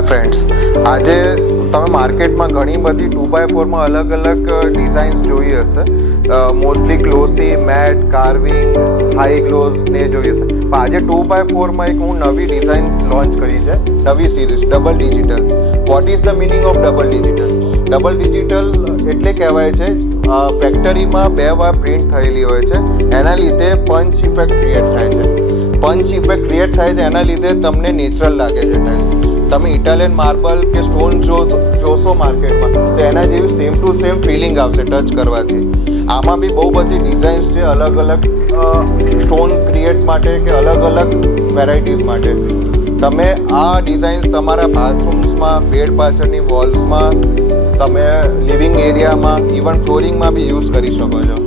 Hi friends, આજે તમે માર્કેટમાં ઘણી બધી 2x4માં અલગ અલગ ડિઝાઇન્સ જોઈ હશે. Mostly glossy, matte, carving, high gloss ને જોઈ હશે. પણ આજે 2x4માં એક હું નવી ડિઝાઇન લોન્ચ કરી છે, નવી series double digital. What is the meaning of double digital? Double digital એટલે કહેવાય છે ફેક્ટરીમાં 2 વાર પ્રિન્ટ થયેલી હોય છે, એના લીધે પંચ ઇફેક્ટ ક્રિએટ થાય છે. પંચ ઇફેક્ટ ક્રિએટ થાય છે એના લીધે તમને નેચરલ લાગે છે ટાઇલ્સ. તમે ઇટાલિયન માર્બલ કે સ્ટોન જોશો માર્કેટમાં તો એના જેવી સેમ ટુ સેમ ફિલિંગ આવશે ટચ કરવાથી. આમાં બી બહુ બધી ડિઝાઇન્સ છે અલગ અલગ સ્ટોન ક્રિએટ માટે કે અલગ અલગ વેરાયટીઝ માટે. તમે આ ડિઝાઇન્સ તમારા બાથરૂમ્સમાં, બેડ પાછળની વોલ્સમાં, તમે લિવિંગ એરિયામાં, ઇવન ફ્લોરિંગમાં બી યુઝ કરી શકો છો.